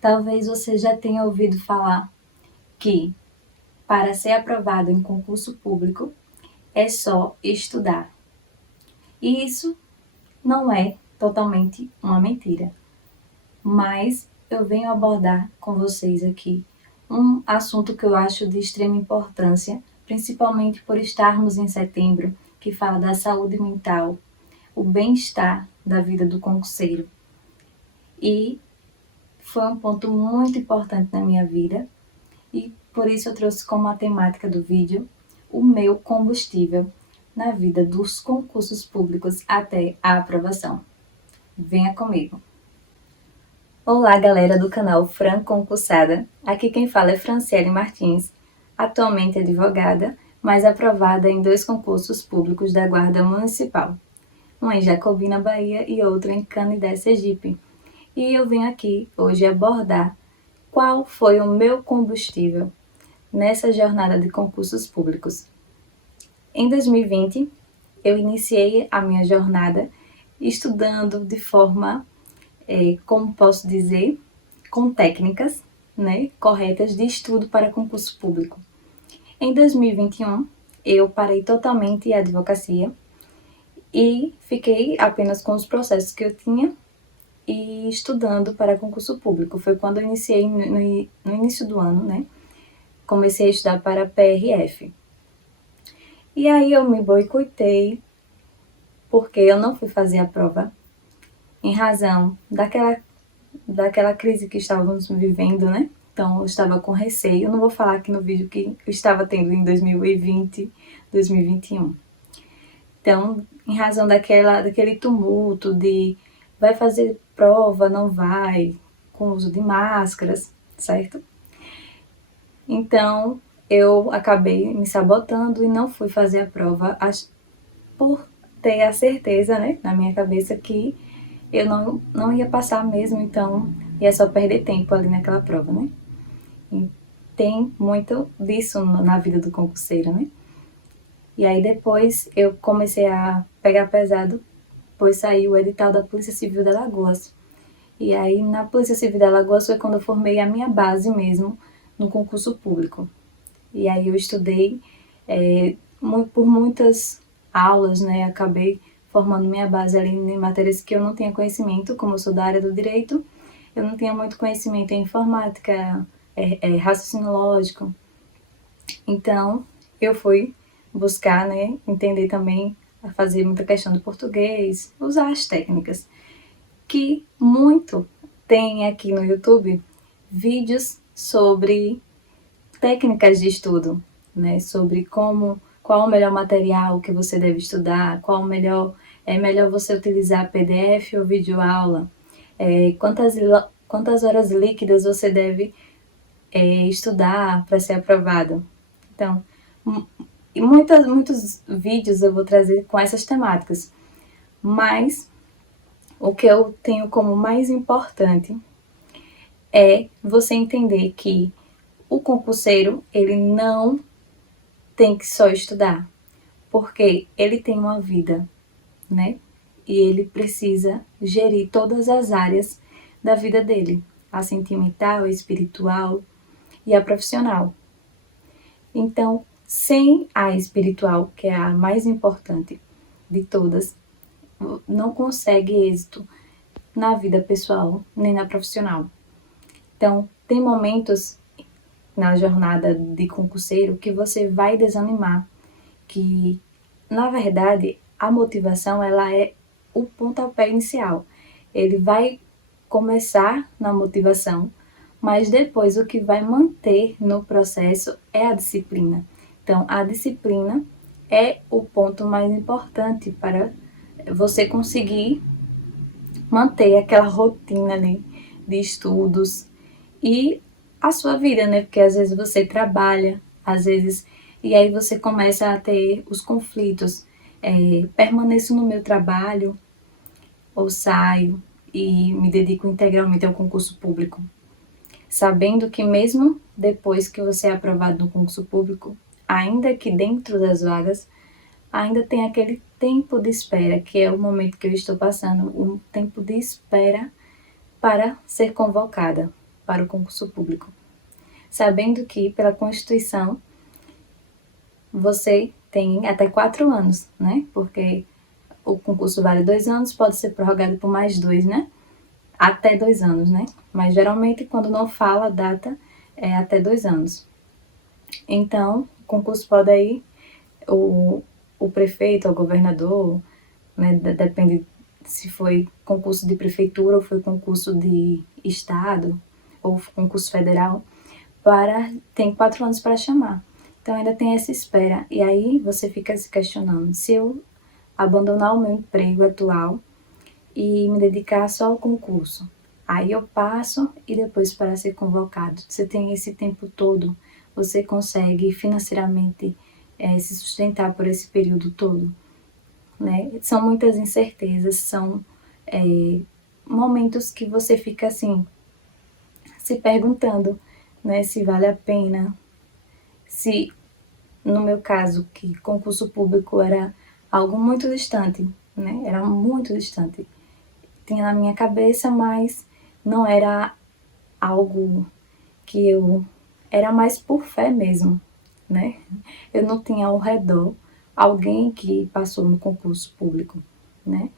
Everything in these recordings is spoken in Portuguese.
Talvez você já tenha ouvido falar que, para ser aprovado em concurso público, é só estudar. E isso não é totalmente uma mentira, mas eu venho abordar com vocês aqui um assunto que eu acho de extrema importância, principalmente por estarmos em setembro, que fala da saúde mental, o bem-estar da vida do concurseiro. E foi um ponto muito importante na minha vida e por isso eu trouxe como a temática do vídeo o meu combustível na vida dos concursos públicos até a aprovação. Venha comigo! Olá, galera do canal Fran Concursada. Aqui quem fala é Franciele Martins, atualmente advogada, mas aprovada em 2 concursos públicos da Guarda Municipal, um em Jacobina, Bahia e outro em Canidé, Sergipe. E eu venho aqui hoje abordar qual foi o meu combustível nessa jornada de concursos públicos. Em 2020, eu iniciei a minha jornada estudando de forma, como posso dizer, com técnicas, corretas de estudo para concurso público. Em 2021, eu parei totalmente a advocacia e fiquei apenas com os processos que eu tinha e estudando para concurso público. Foi quando eu iniciei no início do ano, comecei a estudar para PRF. E aí eu me boicotei, porque eu não fui fazer a prova, em razão daquela crise que estávamos vivendo, Então eu estava com receio, eu não vou falar aqui no vídeo que eu estava tendo em 2020, 2021. Então, em razão daquele tumulto de vai fazer prova, não vai, com uso de máscaras, certo? Então, eu acabei me sabotando e não fui fazer a prova por ter a certeza, na minha cabeça que eu não ia passar mesmo, então ia só perder tempo ali naquela prova, E tem muito disso na vida do concurseiro, E aí depois eu comecei a pegar pesado, pois saiu o edital da Polícia Civil de Alagoas. E aí na Polícia Civil de Alagoas foi quando eu formei a minha base mesmo no concurso público. E aí eu estudei por muitas aulas, acabei formando minha base ali em matérias que eu não tinha conhecimento, como eu sou da área do direito, eu não tinha muito conhecimento em informática, raciocínio lógico. Então, eu fui buscar, entender também, a fazer muita questão do português, usar as técnicas, que muito tem aqui no YouTube vídeos sobre técnicas de estudo, sobre qual o melhor material que você deve estudar, é melhor você utilizar PDF ou videoaula, quantas horas líquidas você deve estudar para ser aprovado. Então, muitos vídeos eu vou trazer com essas temáticas, mas o que eu tenho como mais importante é você entender que o concurseiro, ele não tem que só estudar, porque ele tem uma vida, E ele precisa gerir todas as áreas da vida dele, a sentimental, a espiritual e a profissional. Então, sem a espiritual, que é a mais importante de todas, não consegue êxito na vida pessoal nem na profissional. Então, tem momentos na jornada de concurseiro que você vai desanimar, que, na verdade, a motivação ela é o pontapé inicial. Ele vai começar na motivação, mas depois o que vai manter no processo é a disciplina. Então, a disciplina é o ponto mais importante para você conseguir manter aquela rotina ali de estudos e a sua vida, Porque às vezes você trabalha, e aí você começa a ter os conflitos. Permaneço no meu trabalho ou saio e me dedico integralmente ao concurso público, sabendo que mesmo depois que você é aprovado no concurso público, ainda que dentro das vagas, ainda tem aquele tempo de espera, que é o momento que eu estou passando, um tempo de espera para ser convocada para o concurso público, sabendo que, pela Constituição, você tem até 4 anos, né? Porque o concurso vale 2 anos, pode ser prorrogado por mais 2, né? Até 2 anos, né? Mas geralmente, quando não fala a data, é até 2 anos. Então, o concurso pode ir, o prefeito, o governador, né? Depende se foi concurso de prefeitura ou foi concurso de estado ou concurso federal, tem 4 anos para chamar. Então ainda tem essa espera. E aí você fica se questionando, se eu abandonar o meu emprego atual e me dedicar só ao concurso, aí eu passo e depois para ser convocado. Você tem esse tempo todo, você consegue financeiramente se sustentar por esse período todo, né? São muitas incertezas, são momentos que você fica assim, se perguntando, né, se vale a pena, se, no meu caso, que concurso público era algo muito distante, né, era muito distante. Tinha na minha cabeça, mas não era algo que eu... Era mais por fé mesmo, né? Eu não tinha ao redor alguém que passou no concurso público, né?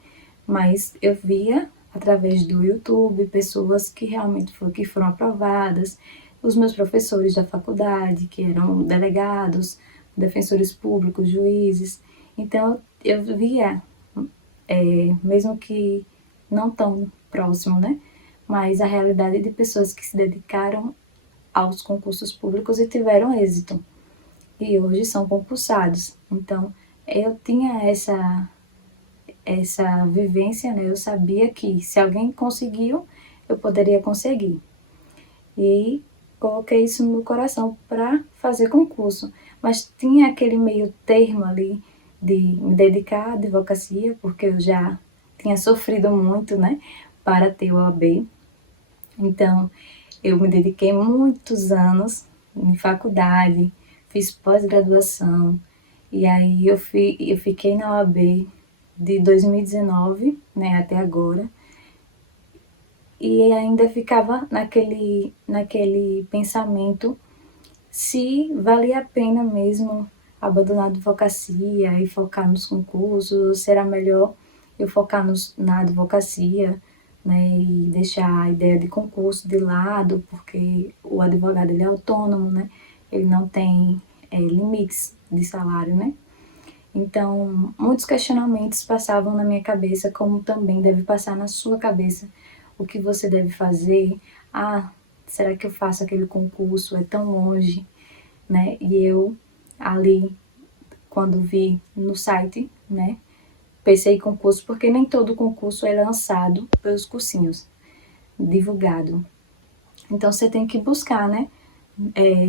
Mas eu via através do YouTube pessoas que realmente que foram aprovadas, os meus professores da faculdade, que eram delegados, defensores públicos, juízes. Então eu via, mesmo que não tão próximo, né? Mas a realidade de pessoas que se dedicaram aos concursos públicos e tiveram êxito. E hoje são concursados. Então eu tinha essa vivência, né? Eu sabia que se alguém conseguiu, eu poderia conseguir. E coloquei isso no meu coração para fazer concurso. Mas tinha aquele meio termo ali de me dedicar à advocacia, porque eu já tinha sofrido muito, né? Para ter o OAB. Então, eu me dediquei muitos anos em faculdade, fiz pós-graduação, e aí eu fiquei na OAB de 2019, né, até agora, e ainda ficava naquele pensamento se valia a pena mesmo abandonar a advocacia e focar nos concursos, ou se era melhor eu focar na advocacia, né, e deixar a ideia de concurso de lado, porque o advogado ele é autônomo, né, ele não tem limites de salário, né. Então, muitos questionamentos passavam na minha cabeça, como também deve passar na sua cabeça. O que você deve fazer? Ah, será que eu faço aquele concurso? É tão longe, né? E eu, ali, quando vi no site, né, pensei em concurso, porque nem todo concurso é lançado pelos cursinhos, divulgado. Então, você tem que buscar, né?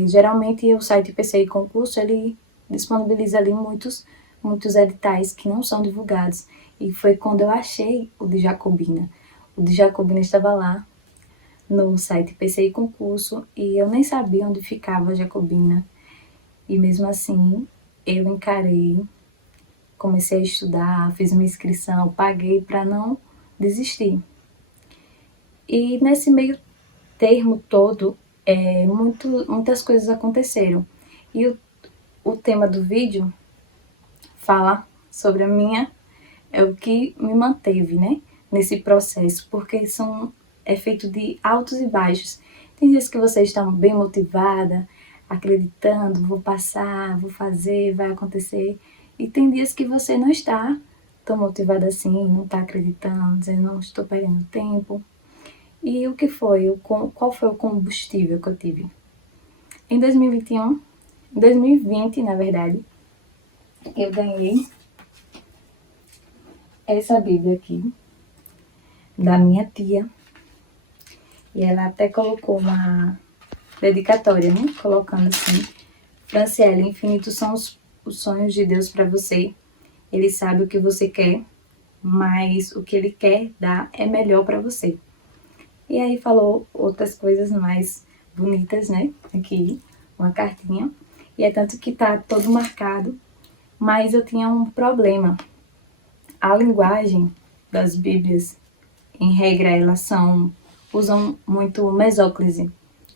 Geralmente, o site PCI Concurso, ele disponibiliza ali muitos editais que não são divulgados. E foi quando eu achei o de Jacobina. O de Jacobina estava lá no site PCI Concurso e eu nem sabia onde ficava Jacobina. E mesmo assim, eu encarei, comecei a estudar, fiz minha inscrição, paguei para não desistir. E nesse meio termo todo, muitas coisas aconteceram. E o tema do vídeo fala sobre o que me manteve, né, nesse processo, porque é feito de altos e baixos. Tem dias que você está bem motivada, acreditando, vou passar, vou fazer, vai acontecer. E tem dias que você não está tão motivada assim, não está acreditando, dizendo, não estou perdendo tempo. E o que foi? Qual foi o combustível que eu tive? Em 2020, na verdade, eu ganhei essa Bíblia aqui, da minha tia. E ela até colocou uma dedicatória, né? Colocando assim, Franciele, infinitos são os sonhos de Deus para você. Ele sabe o que você quer, mas o que ele quer dar é melhor para você. E aí falou outras coisas mais bonitas, né? Aqui, uma cartinha. E é tanto que tá todo marcado. Mas eu tinha um problema. A linguagem das Bíblias, em regra, elas são usam muito mesóclise,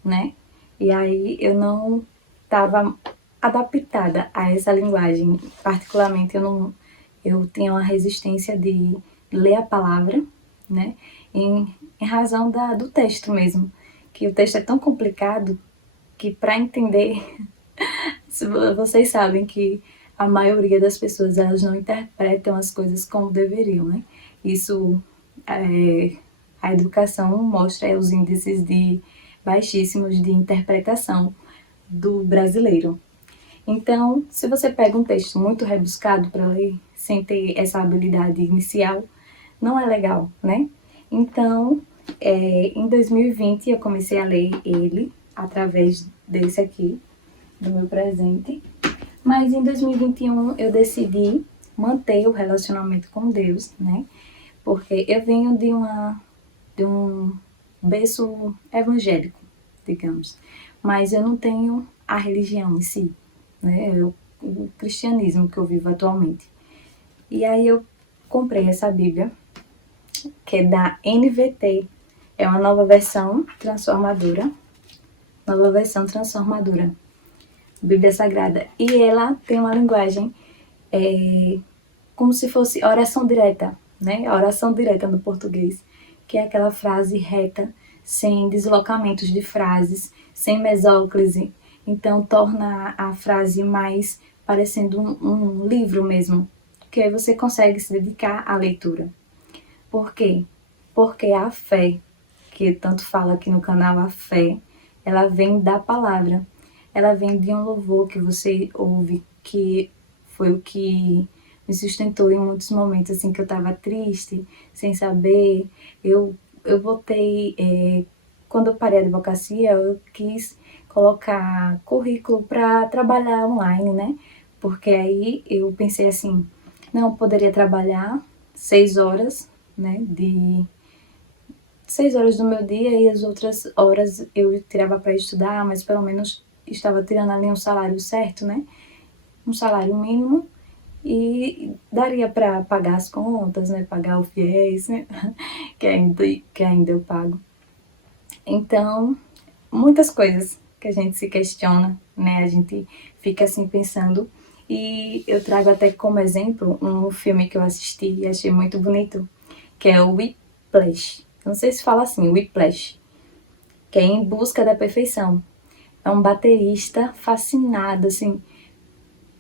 né? E aí eu não estava adaptada a essa linguagem. Particularmente, eu tenho uma resistência de ler a palavra, né? Em razão do texto mesmo. Que o texto é tão complicado que para entender, vocês sabem que a maioria das pessoas elas não interpretam as coisas como deveriam, né? Isso, a educação mostra os índices baixíssimos de interpretação do brasileiro. Então, se você pega um texto muito rebuscado para ler, sem ter essa habilidade inicial, não é legal, né? Então, em 2020 eu comecei a ler ele através desse aqui, do meu presente. Mas em 2021 eu decidi manter o relacionamento com Deus, né? Porque eu venho de um berço evangélico, digamos. Mas eu não tenho a religião em si, né? É o cristianismo que eu vivo atualmente. E aí eu comprei essa Bíblia, que é da NVT. É uma nova versão transformadora. Nova versão transformadora. Bíblia Sagrada. E ela tem uma linguagem como se fosse oração direta, né? A oração direta no português, que é aquela frase reta, sem deslocamentos de frases, sem mesóclise. Então torna a frase mais parecendo um livro mesmo, que aí você consegue se dedicar à leitura. Por quê? Porque a fé, que tanto fala aqui no canal, a fé, ela vem da palavra. Ela vem de um louvor que você ouve, que foi o que me sustentou em muitos momentos assim que eu estava triste, sem saber. Eu voltei, quando eu parei a advocacia, eu quis colocar currículo para trabalhar online, né? Porque aí eu pensei assim, não, eu poderia trabalhar 6 horas, né, de 6 horas do meu dia e as outras horas eu tirava para estudar, mas pelo menos estava tirando ali um salário certo, né? Um salário mínimo e daria para pagar as contas, né? Pagar o FIES, né? que ainda eu pago. Então, muitas coisas que a gente se questiona, né? A gente fica assim pensando. E eu trago até como exemplo um filme que eu assisti e achei muito bonito, que é o Whiplash. Não sei se fala assim, Whiplash, que é Em Busca da Perfeição. É um baterista fascinado, assim,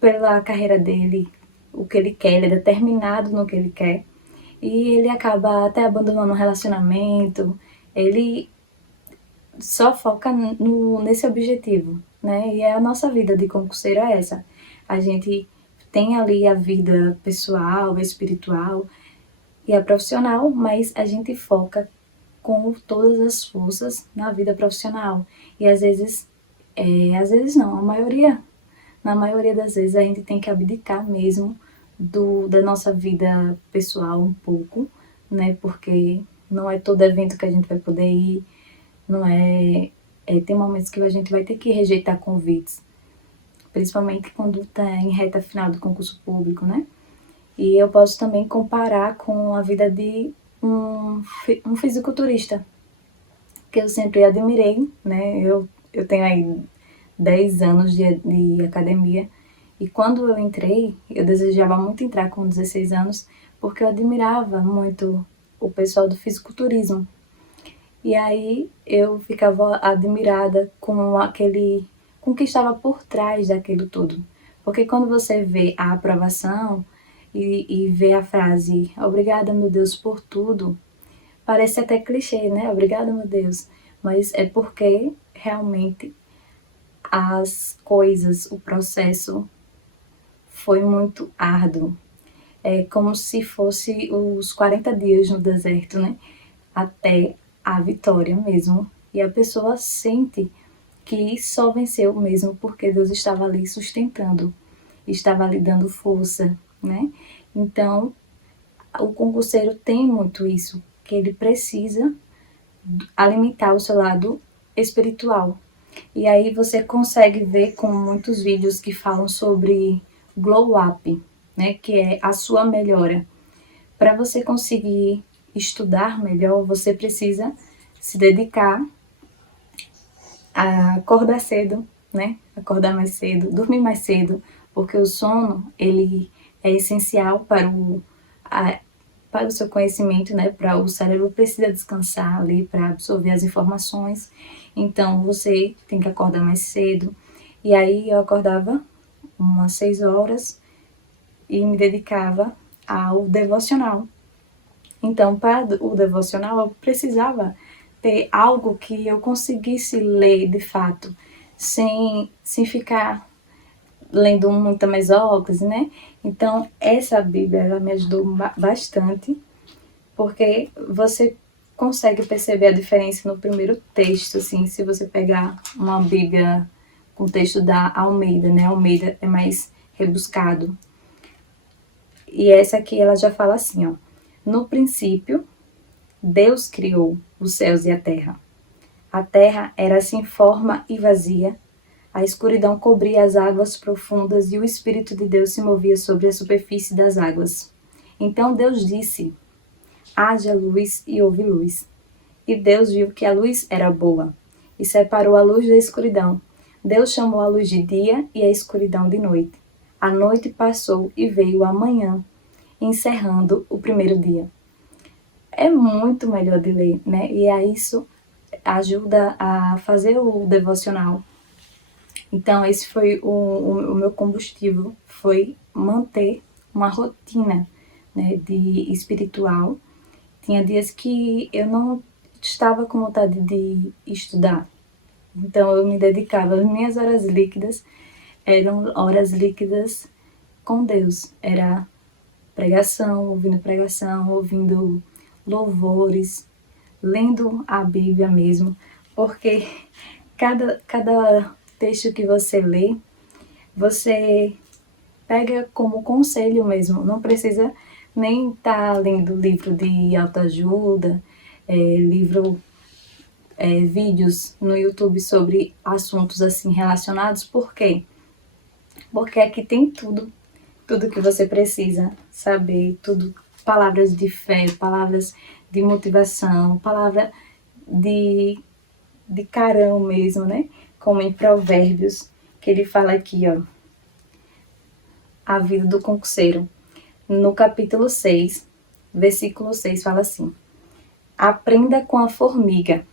pela carreira dele, o que ele quer, ele é determinado no que ele quer. E ele acaba até abandonando um relacionamento, ele só foca nesse objetivo, né? E a nossa vida de concurseiro é essa. A gente tem ali a vida pessoal, a espiritual e a profissional, mas a gente foca com todas as forças na vida profissional. E às vezes não, na maioria das vezes a gente tem que abdicar mesmo da nossa vida pessoal um pouco, né? Porque não é todo evento que a gente vai poder ir, não é, tem momentos que a gente vai ter que rejeitar convites, principalmente quando está em reta final do concurso público, né? E eu posso também comparar com a vida de um fisiculturista, que eu sempre admirei, né? Eu tenho aí 10 anos de academia, e quando eu entrei, eu desejava muito entrar com 16 anos, porque eu admirava muito o pessoal do fisiculturismo. E aí eu ficava admirada com o que estava por trás daquilo tudo. Porque quando você vê a aprovação e vê a frase "Obrigada, meu Deus, por tudo", parece até clichê, né? Obrigada, meu Deus. Mas é porque realmente as coisas, o processo foi muito árduo. É como se fosse os 40 dias no deserto, né? Até a vitória mesmo. E a pessoa sente que só venceu mesmo porque Deus estava ali sustentando, estava ali dando força, né? Então, o concurseiro tem muito isso, que ele precisa alimentar o seu lado espiritual. E aí você consegue ver com muitos vídeos que falam sobre glow up, né, que é a sua melhora. Para você conseguir estudar melhor, você precisa se dedicar a acordar cedo, né? Acordar mais cedo, dormir mais cedo, porque o sono, ele é essencial para o seu conhecimento, né? Para o cérebro precisa descansar ali para absorver as informações. Então, você tem que acordar mais cedo. E aí eu acordava umas 6 horas e me dedicava ao devocional. Então, para o devocional, eu precisava ter algo que eu conseguisse ler de fato, sem ficar lendo muita mesóclise, né? Então, essa Bíblia, ela me ajudou bastante, porque você consegue perceber a diferença no primeiro texto, assim, se você pegar uma Bíblia com o texto da Almeida, né? Almeida é mais rebuscado. E essa aqui, ela já fala assim, ó. No princípio, Deus criou os céus e a terra. A terra era sem forma e vazia. A escuridão cobria as águas profundas e o Espírito de Deus se movia sobre a superfície das águas. Então Deus disse: haja luz e houve luz. E Deus viu que a luz era boa e separou a luz da escuridão. Deus chamou a luz de dia e a escuridão de noite. A noite passou e veio a manhã, encerrando o primeiro dia. É muito melhor de ler, né? E aí isso ajuda a fazer o devocional. Então, esse foi o meu combustível, foi manter uma rotina, né, de espiritual. Tinha dias que eu não estava com vontade de estudar, então eu me dedicava, as minhas horas líquidas eram horas líquidas com Deus, era pregação, ouvindo louvores, lendo a Bíblia mesmo, porque cada texto que você lê, você pega como conselho mesmo, não precisa nem estar lendo livro de autoajuda, vídeos no YouTube sobre assuntos assim relacionados, por quê? Porque aqui tem tudo que você precisa saber, tudo, palavras de fé, palavras de motivação, palavra de carão mesmo, né? Como em Provérbios, que ele fala aqui, ó, a vida do concurseiro. No capítulo 6, versículo 6, fala assim: aprenda com a formiga,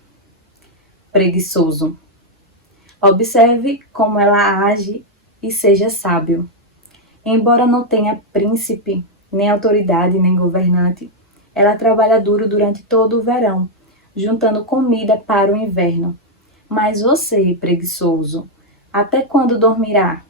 preguiçoso. Observe como ela age e seja sábio. Embora não tenha príncipe, nem autoridade, nem governante, ela trabalha duro durante todo o verão, juntando comida para o inverno. Mas você, preguiçoso, até quando dormirá?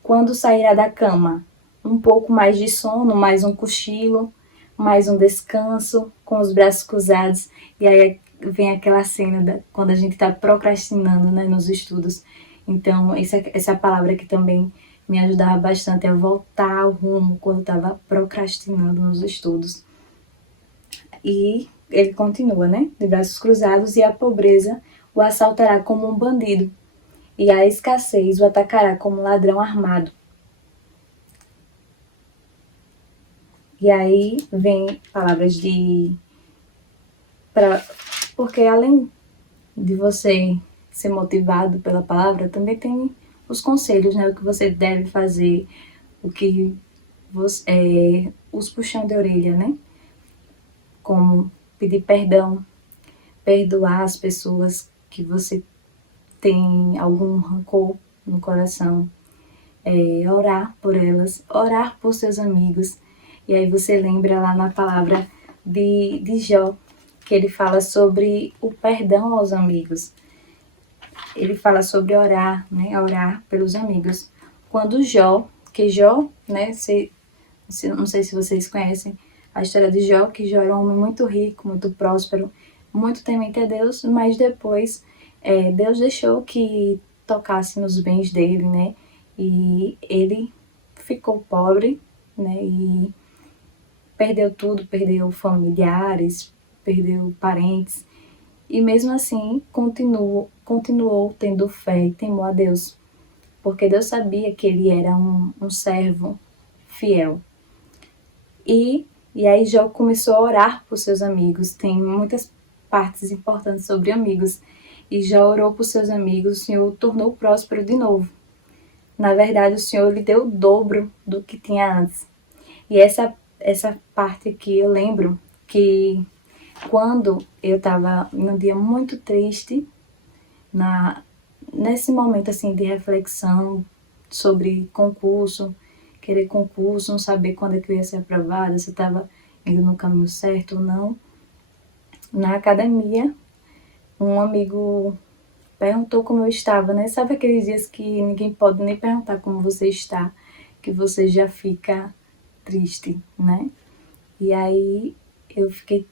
Quando sairá da cama? Um pouco mais de sono, mais um cochilo, mais um descanso, com os braços cruzados. E aí vem aquela cena quando a gente está procrastinando, né, nos estudos. Então, essa palavra aqui também me ajudava bastante a voltar ao rumo quando eu estava procrastinando nos estudos. E ele continua, né? De braços cruzados, e a pobreza o assaltará como um bandido, e a escassez o atacará como um ladrão armado. E aí vem palavras porque além de você ser motivado pela palavra, também tem os conselhos, né? O que você deve fazer, o que você, os puxão de orelha, né? Como pedir perdão, perdoar as pessoas que você tem algum rancor no coração, orar por elas, orar por seus amigos. E aí você lembra lá na palavra de Jó, que ele fala sobre o perdão aos amigos. Ele fala sobre orar, né? Orar pelos amigos. Quando Jó, né? Não sei se vocês conhecem a história de Jó, que Jó era um homem muito rico, muito próspero, muito temente a Deus, mas depois Deus deixou que tocasse nos bens dele, né? E ele ficou pobre, né? E perdeu tudo, perdeu familiares, perdeu parentes. E mesmo assim, continuou tendo fé e temor a Deus, porque Deus sabia que ele era um servo fiel. E aí Jó começou a orar por seus amigos. Tem muitas partes importantes sobre amigos e já orou por seus amigos, o Senhor o tornou próspero de novo. Na verdade, o Senhor lhe deu o dobro do que tinha antes. E essa parte aqui eu lembro que quando eu estava num dia muito triste, nesse momento assim de reflexão sobre concurso, querer concurso, não saber quando é que eu ia ser aprovada, se eu estava indo no caminho certo ou não. Na academia, um amigo perguntou como eu estava, né? Sabe aqueles dias que ninguém pode nem perguntar como você está, que você já fica triste, né? E aí eu fiquei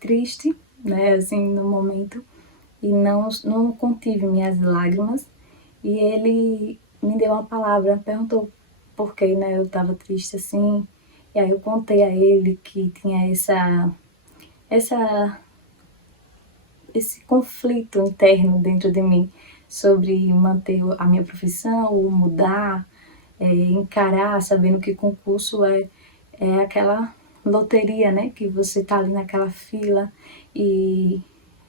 triste, né, assim, no momento, e não contive minhas lágrimas. E ele me deu uma palavra, perguntou por que, né, eu estava triste assim. E aí eu contei a ele que tinha essa esse conflito interno dentro de mim sobre manter a minha profissão ou mudar, encarar, sabendo que concurso é aquela loteria, né? Que você tá ali naquela fila e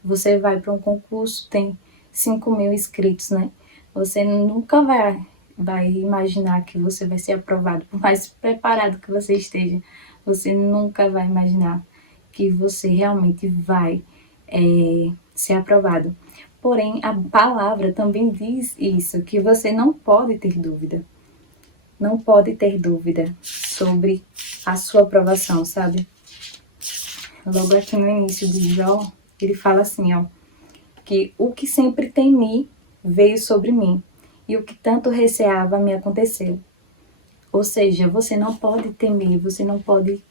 você vai para um concurso, tem 5.000 inscritos, né? Você nunca vai imaginar que você vai ser aprovado, por mais preparado que você esteja, você nunca vai imaginar que você realmente vai ser aprovado. Porém, a palavra também diz isso, que você não pode ter dúvida. Não pode ter dúvida sobre a sua aprovação, sabe? Logo aqui no início de Jó, ele fala assim, ó, que o que sempre temi veio sobre mim, e o que tanto receava me aconteceu. Ou seja, você não pode temer, você não pode,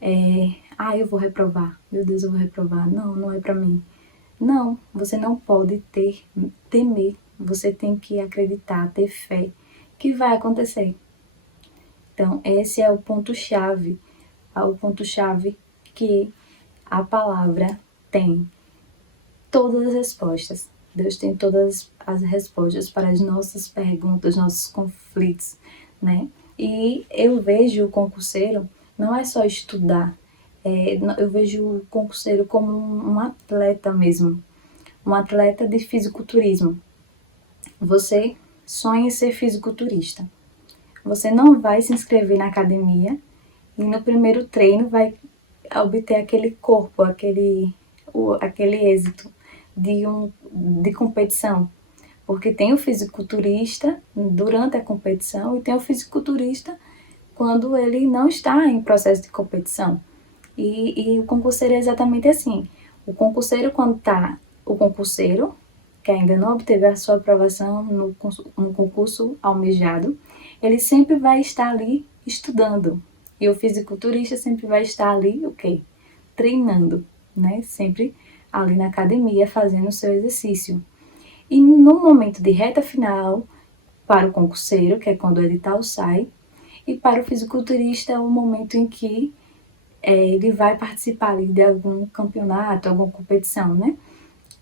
eu vou reprovar, meu Deus, eu vou reprovar. Não, não é para mim. Não, você não pode temer, você tem que acreditar, ter fé que vai acontecer. Então, esse é o ponto-chave que a palavra tem todas as respostas. Deus tem todas as respostas para as nossas perguntas, nossos conflitos, né? E eu vejo o concurseiro, não é só estudar, eu vejo o concurseiro como um atleta mesmo, um atleta de fisiculturismo. Você sonha em ser fisiculturista. Você não vai se inscrever na academia e no primeiro treino vai obter aquele corpo, aquele êxito de competição. Porque tem o fisiculturista durante a competição e tem o fisiculturista quando ele não está em processo de competição. E o concurseiro é exatamente assim. O concurseiro, que ainda não obteve a sua aprovação no concurso almejado, ele sempre vai estar ali estudando. E o fisiculturista sempre vai estar ali, o quê? Treinando, né? Sempre ali na academia, fazendo o seu exercício. E no momento de reta final, para o concurseiro, que é quando o edital sai, e para o fisiculturista é o momento em que ele vai participar ali de algum campeonato, alguma competição, né?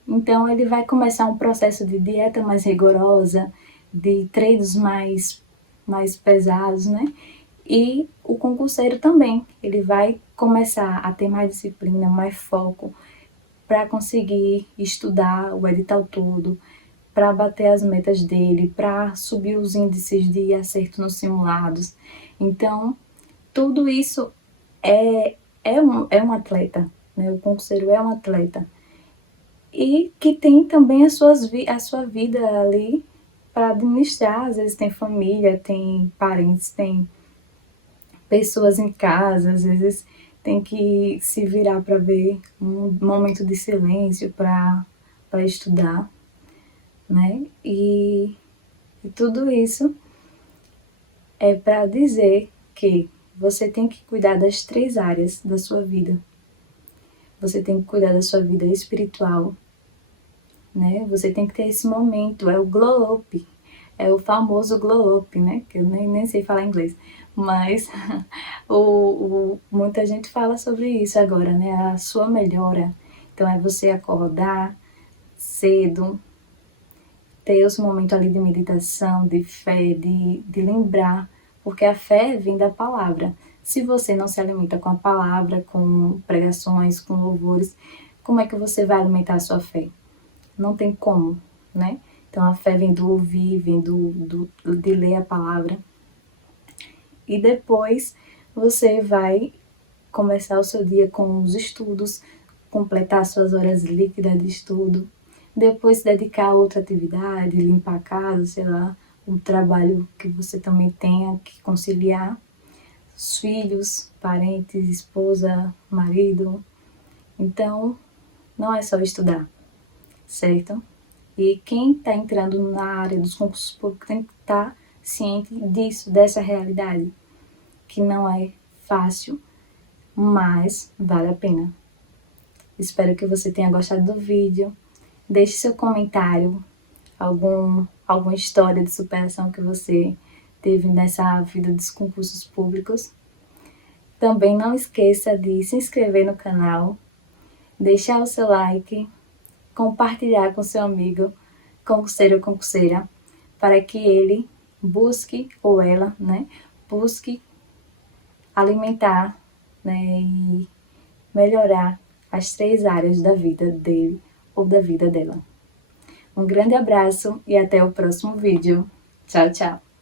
Então, ele vai começar um processo de dieta mais rigorosa, de treinos mais pesados, né? E o concurseiro também, ele vai começar a ter mais disciplina, mais foco para conseguir estudar o edital todo, para bater as metas dele, para subir os índices de acerto nos simulados. Então, tudo isso é um atleta, né? O concurseiro é um atleta. E que tem também a sua vida ali para administrar. Às vezes tem família, tem parentes, tem pessoas em casa, às vezes tem que se virar para ver um momento de silêncio para estudar, né? E tudo isso é para dizer que você tem que cuidar das 3 áreas da sua vida. Você tem que cuidar da sua vida espiritual, né? Você tem que ter esse momento, é o glow up, é o famoso glow up, né? Que eu nem sei falar inglês, mas muita gente fala sobre isso agora, né? A sua melhora. Então é você acordar cedo, ter os momentos ali de meditação, de fé, de lembrar, porque a fé vem da palavra. Se você não se alimenta com a palavra, com pregações, com louvores, como é que você vai alimentar a sua fé? Não tem como, né? Então a fé vem do ouvir, vem de ler a palavra. E depois você vai começar o seu dia com os estudos, completar suas horas líquidas de estudo, depois se dedicar a outra atividade, limpar a casa, sei lá, um trabalho que você também tenha que conciliar, os filhos, parentes, esposa, marido. Então, não é só estudar, certo? E quem está entrando na área dos concursos públicos tem que estar ciente disso, dessa realidade, que não é fácil, mas vale a pena. Espero que você tenha gostado do vídeo. Deixe seu comentário, alguma história de superação que você teve nessa vida dos concursos públicos. Também não esqueça de se inscrever no canal, deixar o seu like, compartilhar com seu amigo, concurseiro ou concurseira, para que ele busque, ou ela, né, busque alimentar, né, e melhorar as 3 áreas da vida dele ou da vida dela. Um grande abraço e até o próximo vídeo. Tchau, tchau!